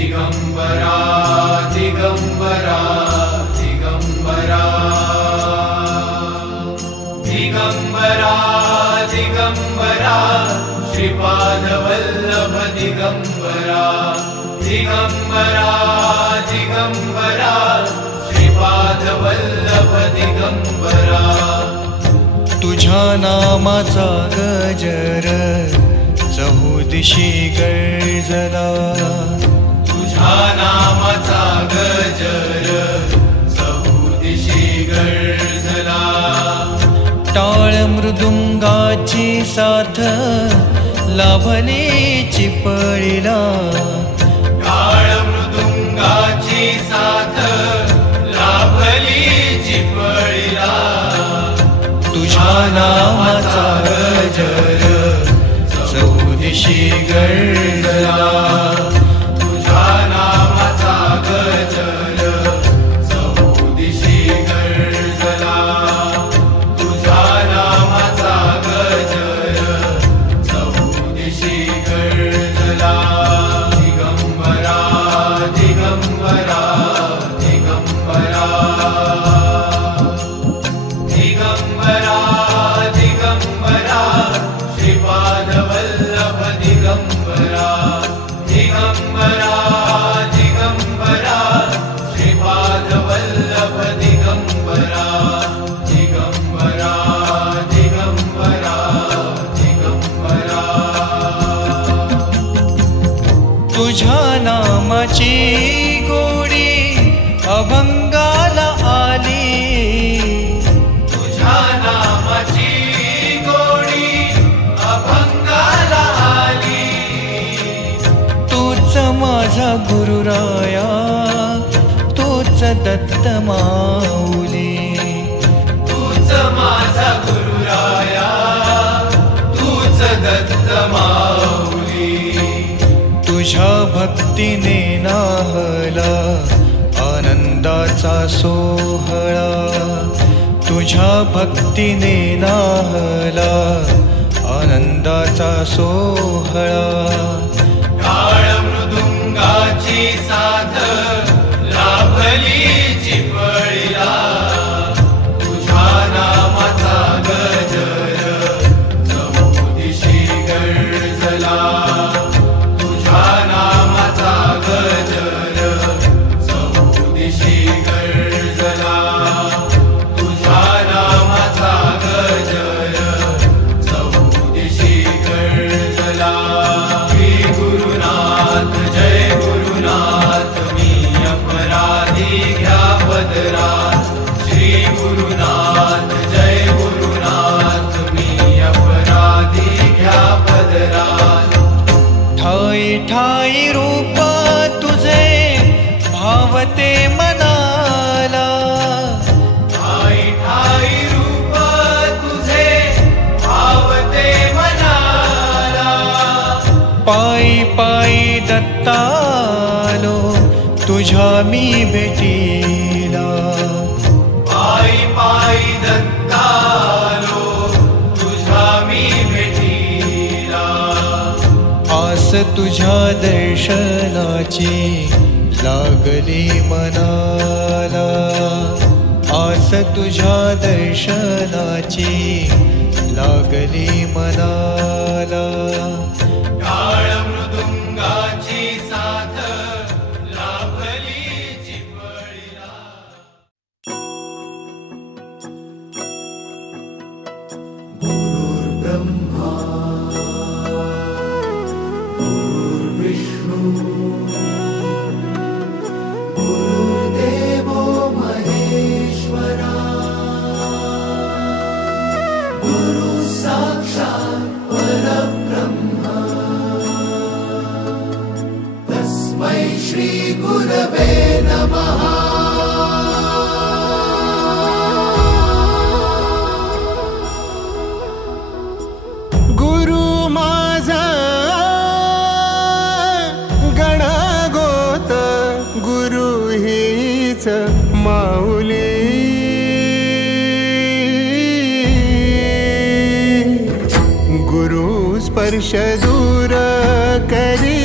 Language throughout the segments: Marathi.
दिगंबरा दिगंबरा दिगंबरा दिगंबरा दिगंबरा श्रीपाद वल्लभ दिगंबरा दिगंबरा दिगंबरा श्रीपाद वल्लभ दिगंबरा तुझ्या नामाचा गजर चहुदिशी गर्जला तुझ्या नामाचा गजर चहुदिशी गर्जला टाळ मृदुंगाची साथ लाभली चिपळीला टाळ मृदुंगाची साथ लाभली चिपळीला तुझ्या नामाचा गजर चहुदिशी गर्जला तुझ्या नामाचा गजर चहुदिशी गर्जला तुझ्या नामाचा गजर चहुदिशी गर्जला दिगंबरा दिगंबरा दिगंबरा दिगंबरा दिगंबरा श्रीपाद वल्लभ दिगंबरा दिगंबरा दिगंबरा श्रीपाद वल्लभ दिगंबरा दिगंबरा दिगंबरा दिगंबरा तुझ्या नामाची गोडी अभंगाला आली तुझ्या नामाची गोडी अभंगाला आली तूच माझा गुरुराया तूच दत्त माऊली तूच माझा गुरुराया तूच दत्त माऊली तुझ्या भक्तीने नाहला आनंदाचा सोहळा तुझ्या भक्तीने नाहला आनंदाचा सोहळा टाळ मृदुंगाची साथ लाभली चिपळीला तुझ्या नामाचा गजर चहुदिशी गर्जला तुझ्या नामाचा गजर चहुदिशी गर्जला तुझ्या नामाचा गजर चहुदिशी गर्जला श्री गुरुनाथ जय गुरुनाथ मी अपराधी घ्या पदरात श्री गुरुनाथ जय गुरुनाथ मी अपराधी घ्या पदरात ठाई ठाई रूप तुझे भावते मनाला ठाई ठाई रूप तुझे भावते मनाला पायी पायी दत्तालो तुझ्या मी भेटीला पायी पायी दत्तालो तुझ्या मी भेटीला आस तुझ्या दर्शनाची लागली मनाला आस तुझ्या दर्शनाची लागली मनाला टाळ मृदुंगाची साथ लाभली चिपळीला गुरुर्ब्रह्मा गुरुर्विष्णू गुरुर्देवो महेश्वरा गुरु साक्षात् परब्रह्मा तस्मै श्री गुरवे नमः गुरु माझा गणागोत गुरु हीच माऊली गुरु स्पर्श दूर करी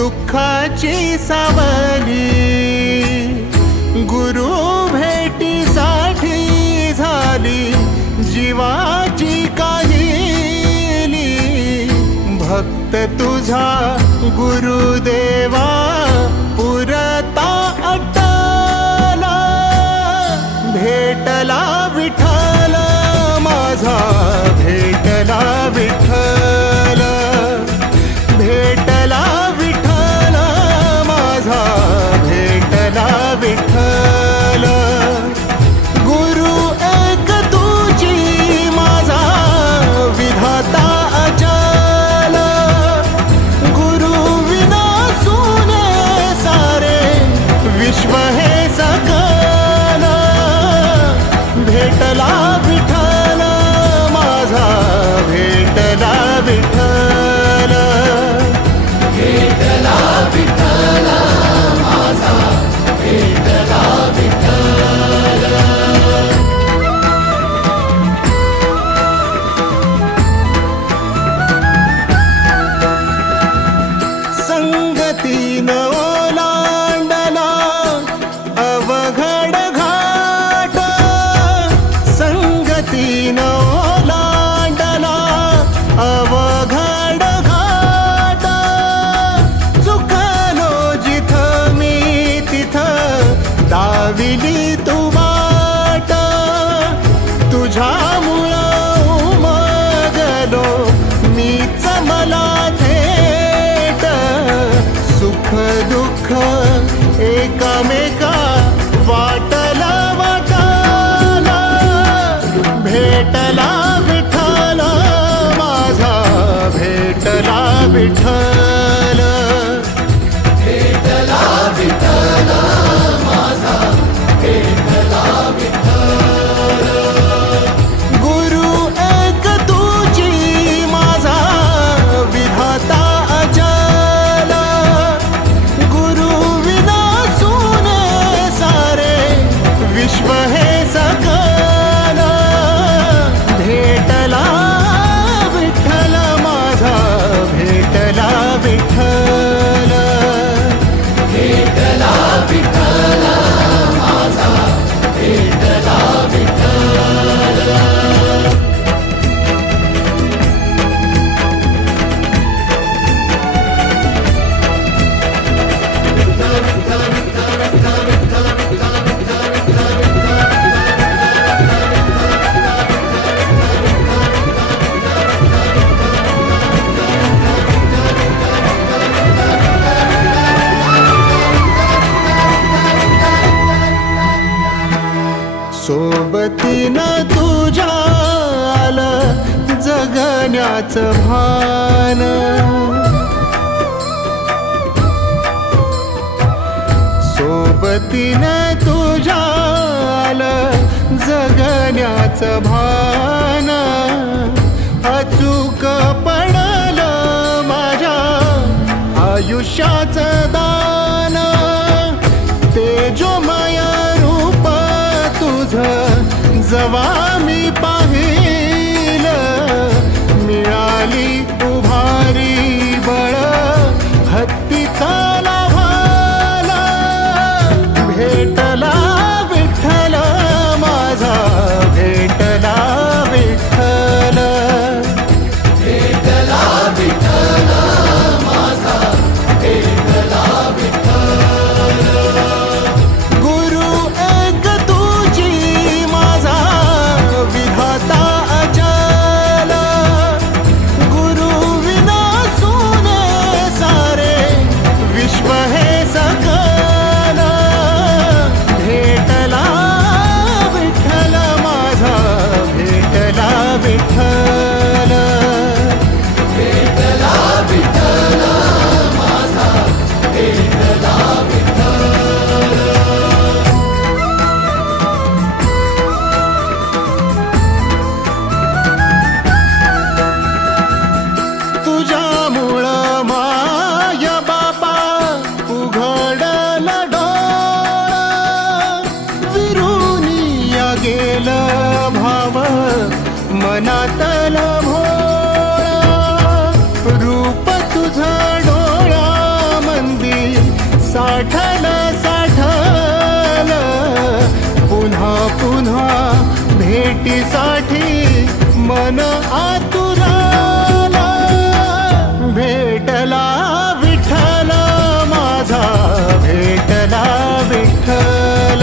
दुःख सुखाची सावली गुरु भेटीसाठी झाली जीवाची काहिली भक्त तुझा गुरुदेवा पुरता अटला भेटला विठ्ठल माझा भेटला विठ्ठल भेटला विठ्ठल माझा भेटला विठ्ठल गुरु एक तुझी माझा विधाता अचल गुरु विना सुने सारे विश्व हे सकल भेटला विठ्ठल माझा भेटला विठ्ठल भेटला विठ्ठल माझा भेटला विठ्ठल संगतीन ओलांडला अवघड घाट संगतीन ओलांडला अवघड घाट चुकलो जिथं मी तिथं दाविली तू वाट तुझ्यामुळं उमगलो मीच मला थेट सुख दुःख एकामेका वाटला वाटाला भेटला विठ्ठल माझा भेटला विठ्ठल भेटला विठ्ठल माझा भेटला विठ्ठल गुरु एक तुझी माझा विधाता अचल गुरु विना सुने सारे विश्व हे सकल भेटला विठ्ठल माझा भेटला विठ्ठल भेटला विठ्ठल माझा भेटला विठ्ठल सोबतीनं तुझ्या आलं जगण्याचं भान सोबतीनं तुझ्या आलं जगण्याचं भान अचूक पडलं माझ्या आयुष्याचं दान तेजोमय रूप तुझं जवा मी पाहिलं मिळाली उभारी बळ हत्तीचा लाभाला भेटला विठ्ठल माझा भेटला विठ्ठल भेटला विठ्ठल माझा भेटला विठ्ठल गुरु एक तुझी माझा विधाता अचल गुरु विना सुने सारे विश्व हे सकल भेटला विठ्ठल माझा भेटला विठ्ठल भेटला विठ्ठल माझा भेटला विठ्ठल तुझ्यामुळं माय बापा उघडलं डोळं विरुनिया गेलं भाव मनातलं भोळ रूप तुझं डोळ्या मंदी जठल साठल पुन्हा पुन्हा भेटीसाठी मन आतुराला भेटला विठ्ठल माझा भेटला विठ्ठल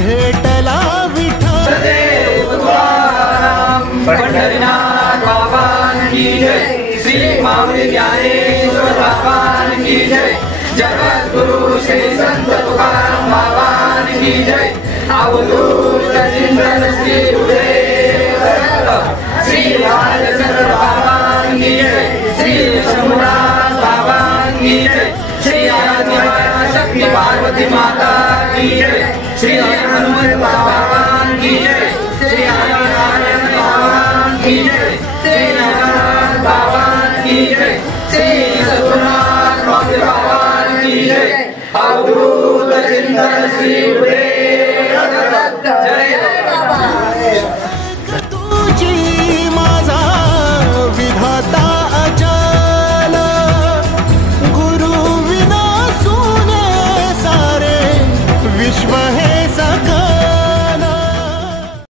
भेटला विठ्ठल पंढरीनाथ बाबा की जय श्री माऊली ज्ञानेश्वर बाबा की जय जगद्गुरु श्री संत तुकाराम बाबा की जय अवधूत चिंतन श्री गुरुदेव श्री राजचंद्र बाबा की जय श्री शंभुनाथ बाबा की जय श्री आदिशक्ति पार्वती माता की जय श्री हनुमत बाबा की जय श्री नारायण बाबा की जय श्री नारायण बाबा की जय श्री सद्गुरुनाथ बाबा की जय अवधूत चिंतन श्री गुरुदेव